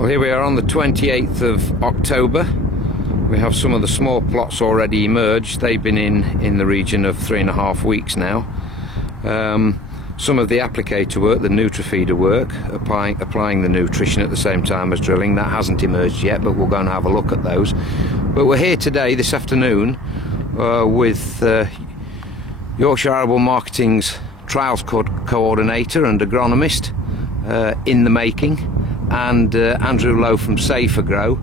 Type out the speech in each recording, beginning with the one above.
Well, here we are on the 28th of October. We have some of the small plots already emerged. They've been in the region of 3.5 weeks now. Some of the applicator work, the NutriFeeder work, applying the nutrition at the same time as drilling, that hasn't emerged yet, but we'll go and have a look at those. But we're here today, this afternoon, with Yorkshire Arable Marketing's trials coordinator and agronomist in the making, and Andrew Lowe from SaferGrow.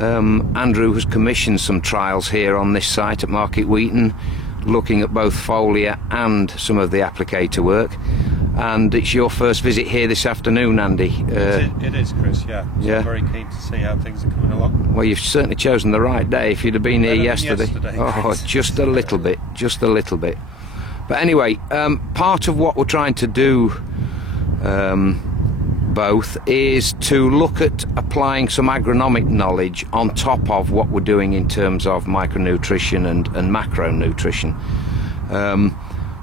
Andrew has commissioned some trials here on this site at Market Wheaton, looking at both foliar and some of the applicator work. And it's your first visit here this afternoon, Andy. It is, Chris, yeah. So yeah. I'm very keen to see how things are coming along. Well, you've certainly chosen the right day. If you'd have been here yesterday. Oh, just a little bit, just a little bit. But anyway, part of what we're trying to do both is to look at applying some agronomic knowledge on top of what we're doing in terms of micronutrition and macronutrition.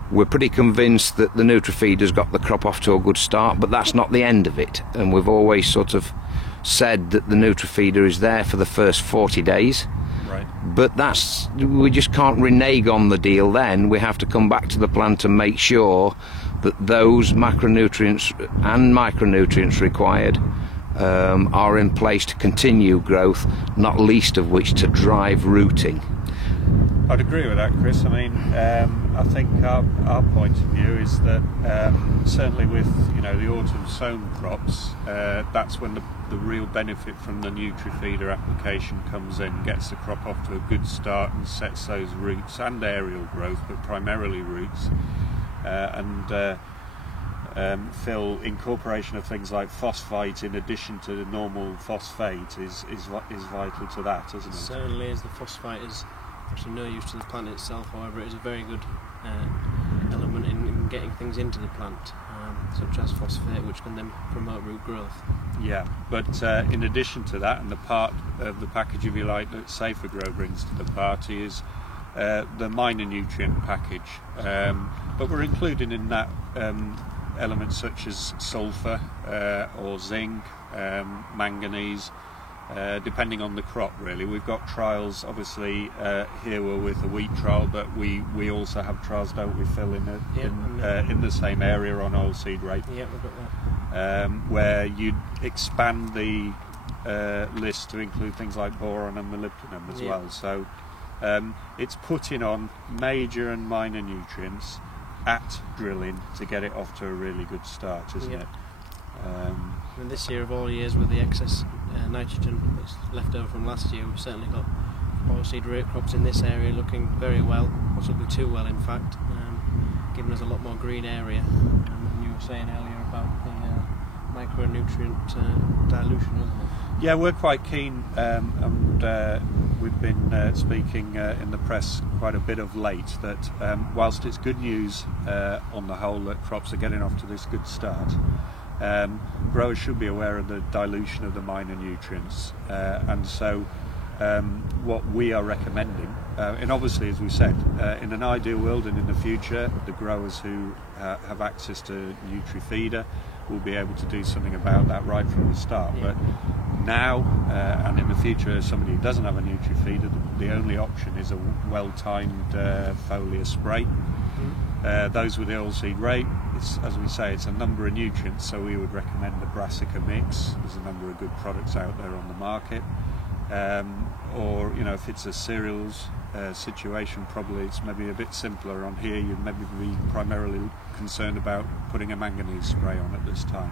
We're pretty convinced that the NutriFeeder's got the crop off to a good start, but that's not the end of it, and we've always sort of said that the NutriFeeder is there for the first 40 days. Right. But we just can't renege on the deal then. We have to come back to the plant and make sure that those macronutrients and micronutrients required are in place to continue growth, not least of which to drive rooting. I'd agree with that, Chris. I mean, I think our point of view is that certainly with the autumn sown crops, that's when the real benefit from the NutriFeeder application comes in, gets the crop off to a good start and sets those roots and aerial growth, but primarily roots. Phil, incorporation of things like phosphite in addition to the normal phosphate is vital to that, isn't it? Certainly is. The phosphite is actually no use to the plant itself, however it is a very good element in getting things into the plant, such as phosphate, which can then promote root growth. Yeah, but in addition to that, and the part of the package, if you like, that SaferGrow brings to the party is the minor nutrient package, but we're including in that elements such as sulphur or zinc, manganese, depending on the crop really. We've got trials, obviously here we're with a wheat trial, but we also have trials, don't we, Phil, in the same area on oilseed rape. Yeah, we've got that. Where you'd expand the list to include things like boron and molybdenum as well. So it's putting on major and minor nutrients at drilling to get it off to a really good start, isn't it? And this year of all years, with the excess nitrogen that's left over from last year, we've certainly got oilseed rape crops in this area looking very well, possibly too well in fact, giving us a lot more green area. And you were saying earlier about the micronutrient dilution, wasn't it? Yeah, we're quite keen, and we've been speaking in the press quite a bit of late that whilst it's good news on the whole that crops are getting off to this good start, growers should be aware of the dilution of the minor nutrients, and so what we are recommending, and obviously as we said, in an ideal world and in the future, the growers who have access to NutriFeeder will be able to do something about that right from the start. Yeah. But now and in the future, as somebody who doesn't have a NutriFeeder, the only option is a well-timed foliar spray. Mm-hmm. Those with the oilseed rape, as we say, it's a number of nutrients, so we would recommend the Brassica mix. There's a number of good products out there on the market. Or if it's a cereals situation, probably it's maybe a bit simpler. On here you'd maybe be primarily concerned about putting a manganese spray on at this time.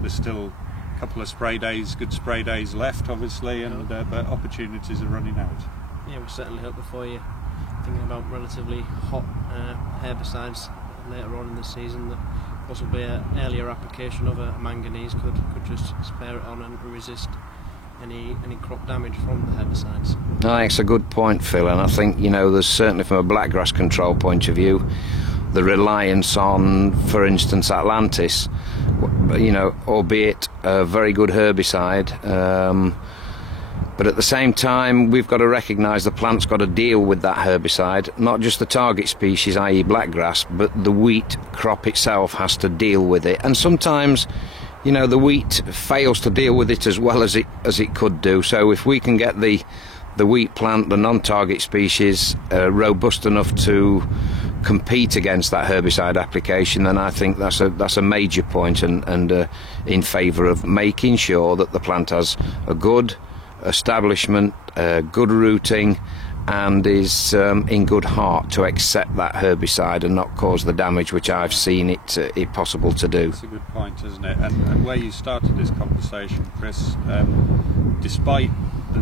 There's still a couple of good spray days left obviously, and but opportunities are running out. Yeah, we certainly hope before you're thinking about relatively hot herbicides later on in the season that possibly an earlier application of a manganese could just spare it on and resist any crop damage from the herbicides. I think it's a good point, Phil, and I think there's certainly from a blackgrass control point of view the reliance on, for instance, Atlantis, albeit a very good herbicide, but at the same time we've got to recognise the plant's got to deal with that herbicide, not just the target species, i.e. blackgrass, but the wheat crop itself has to deal with it. And sometimes you know, the wheat fails to deal with it as well as it could do. So if we can get the wheat plant, the non-target species, robust enough to compete against that herbicide application, then I think that's a major point, and in favour of making sure that the plant has a good establishment, good rooting, and is in good heart to accept that herbicide and not cause the damage which I've seen it possible to do. That's a good point, isn't it? And where you started this conversation, Chris, despite the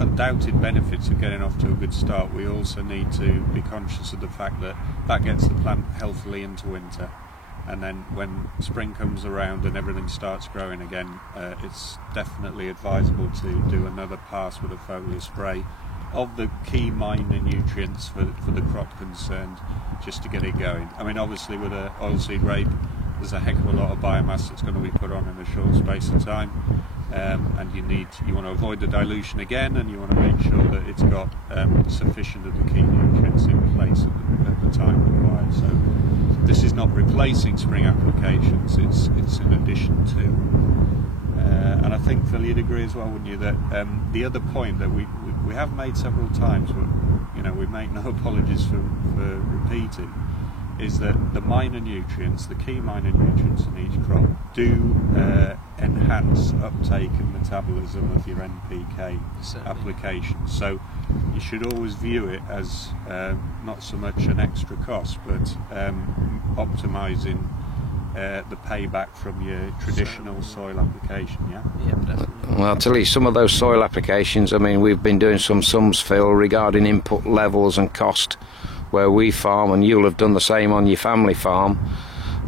undoubted benefits of getting off to a good start, we also need to be conscious of the fact that gets the plant healthily into winter, and then when spring comes around and everything starts growing again, it's definitely advisable to do another pass with a foliar spray of the key minor nutrients for the crop concerned, just to get it going. I mean, obviously with an oilseed rape, there's a heck of a lot of biomass that's going to be put on in a short space of time, and you want to avoid the dilution again, and you want to make sure that it's got sufficient of the key nutrients in place at the time required. So this is not replacing spring applications, it's in addition to. And I think, Phil, you'd agree as well, wouldn't you, that the other point that we have made several times, but you know, we make no apologies for repeating, is that the minor nutrients, the key minor nutrients in each crop, do enhance uptake and metabolism of your NPK application. So you should always view it as not so much an extra cost, but optimising the payback from your traditional soil application. Yeah, definitely. Well, I'll tell you, some of those soil applications, I mean, we've been doing some sums, Phil, regarding input levels and cost where we farm, and you'll have done the same on your family farm,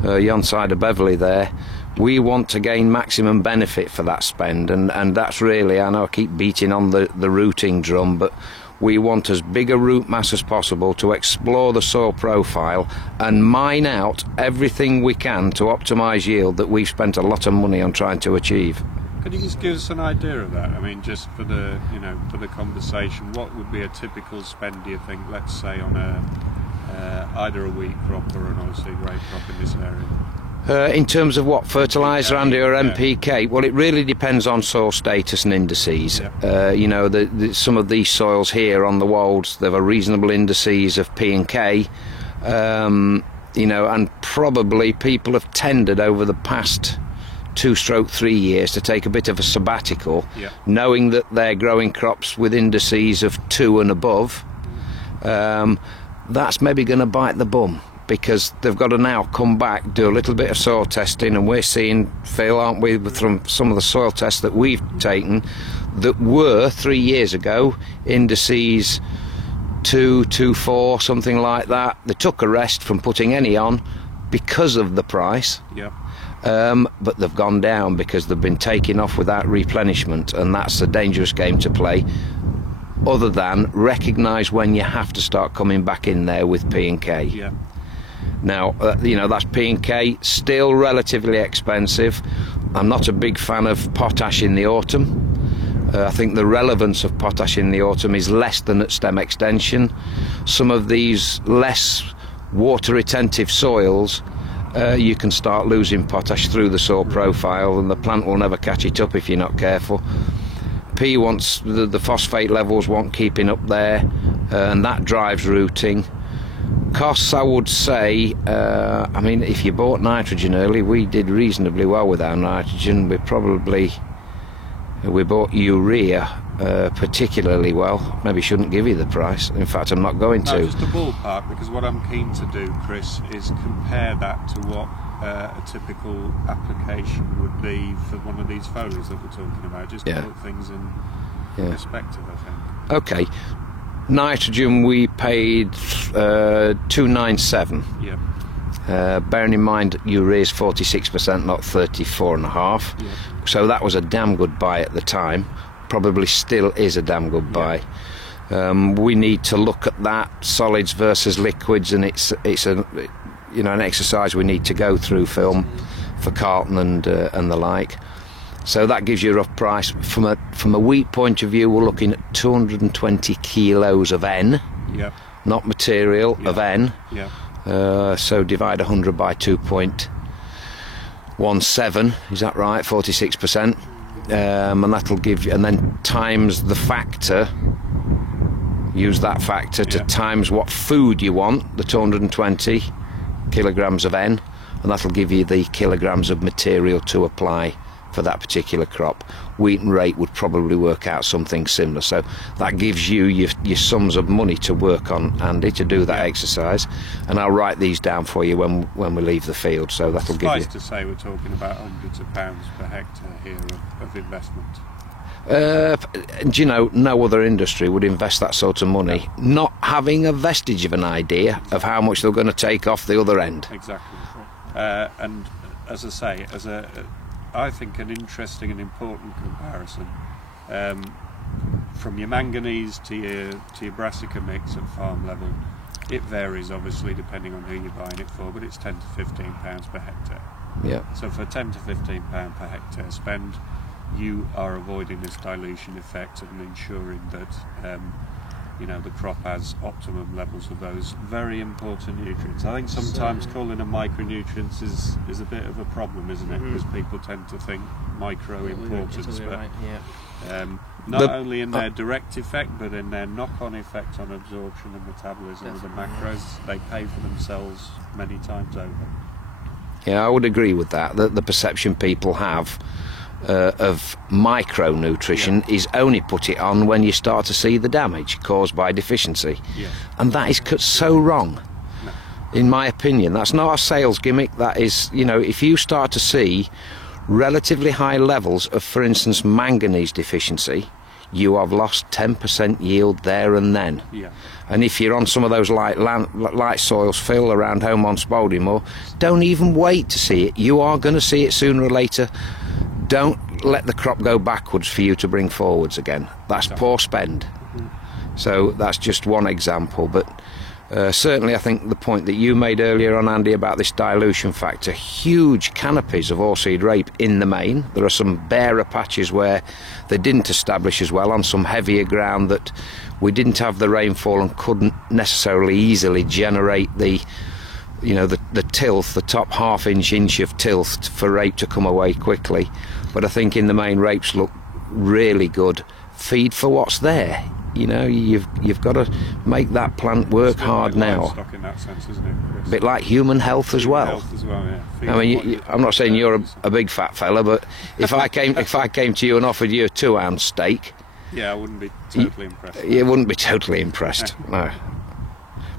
yon side of Beverley there. We want to gain maximum benefit for that spend, and that's really, I know I keep beating on the rooting drum, but we want as big a root mass as possible to explore the soil profile and mine out everything we can to optimise yield that we've spent a lot of money on trying to achieve. Could you just give us an idea of that? I mean, just for the conversation, what would be a typical spend, do you think, let's say on either a wheat crop or an oilseed rape crop in this area? In terms of what, fertiliser, Andy, or NPK? Well, it really depends on soil status and indices. Yeah. You know, some of these soils here on the Wolds, they've a reasonable indices of P and K. You know, and probably people have tended over the past 2-3 years to take a bit of a sabbatical, knowing that they're growing crops with indices of 2 and above. That's maybe going to bite the bum, because they've got to now come back, do a little bit of soil testing, and we're seeing, Phil, aren't we, from some of the soil tests that we've taken, that were 3 years ago indices 2, 2.4, something like that. They took a rest from putting any on because of the price. Yeah. But they've gone down because they've been taken off without replenishment, and that's a dangerous game to play, other than recognise when you have to start coming back in there with P and K. Yeah. Now, you know, that's P and K, still relatively expensive. I'm not a big fan of potash in the autumn. I think the relevance of potash in the autumn is less than at stem extension. Some of these less water retentive soils, you can start losing potash through the soil profile, and the plant will never catch it up if you're not careful. P wants, the phosphate levels want keeping up there, and that drives rooting. Costs, I would say, I mean, if you bought nitrogen early, we did reasonably well with our nitrogen. We bought urea particularly well. Maybe shouldn't give you the price. In fact, I'm not going to. No, just a ballpark, because what I'm keen to do, Chris, is compare that to what a typical application would be for one of these foliars that we're talking about, just to put things in perspective, I think. Okay. Nitrogen, we paid $297. Yeah. Bearing in mind urea is 46%, not 34.5. Yeah. So that was a damn good buy at the time. Probably still is a damn good buy. We need to look at that, solids versus liquids, and it's a, you know, an exercise we need to go through, film, for Carlton and the like. So that gives you a rough price. From a wheat point of view, we're looking at 220 kilos of N, not material, of N. Yeah. So divide 100 by 2.2 1.7, is that right? 46%. And that'll give you, and then times the factor, use that factor to times what food you want, the 220 kilograms of N, and that'll give you the kilograms of material to apply for that particular crop. Wheat and rape would probably work out something similar, so that gives you your sums of money to work on, Andy, to do that exercise. And I'll write these down for you when we leave the field, so that'll give you... Suffice to say, we're talking about hundreds of pounds per hectare here of investment. Do you know, no other industry would invest that sort of money, not having a vestige of an idea of how much they're going to take off the other end. Exactly. And as I say, I think an interesting and important comparison, from your manganese to your brassica mix at farm level, it varies obviously depending on who you're buying it for, but it's £10 to £15 per hectare. Yeah. So for £10 to £15 per hectare spend, you are avoiding this dilution effect and ensuring that the crop has optimum levels of those very important nutrients. I think sometimes calling them micronutrients is a bit of a problem, isn't it? Because people tend to think micro importance, but not only in their direct effect, but in their knock-on effect on absorption and metabolism of the macros, they pay for themselves many times over. Yeah, I would agree with that. The perception people have of micronutrition is only put it on when you start to see the damage caused by deficiency. Yes. And that is so wrong. No. In my opinion, that's not a sales gimmick. That is, if you start to see relatively high levels of, for instance, manganese deficiency, you have lost 10% yield there and then. Yeah. And if you're on some of those light soils, Phil, around home on Spalding Moor, don't even wait to see it. You are going to see it sooner or later. Don't let the crop go backwards for you to bring forwards again. That's poor spend. So that's just one example, but certainly I think the point that you made earlier on, Andy, about this dilution factor, huge canopies of oilseed rape in the main. There are some barer patches where they didn't establish as well, on some heavier ground that we didn't have the rainfall and couldn't necessarily easily generate the tilth, the top half-inch of tilth for rape to come away quickly. But I think in the main, rapes look really good. Feed for what's there. You've got to make that plant work hard now. In that sense, isn't it, Chris? A bit like human health as well. Yeah. I mean, I'm not saying you're a big fat fella, but if I came to you and offered you a 2-ounce steak, yeah, I wouldn't be totally impressed. You wouldn't be totally impressed. No.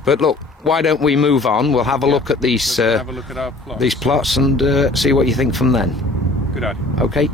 But look, why don't we move on? We'll have a look at these have a look at our plots. These plots and see what you think from then. Good idea. Okay.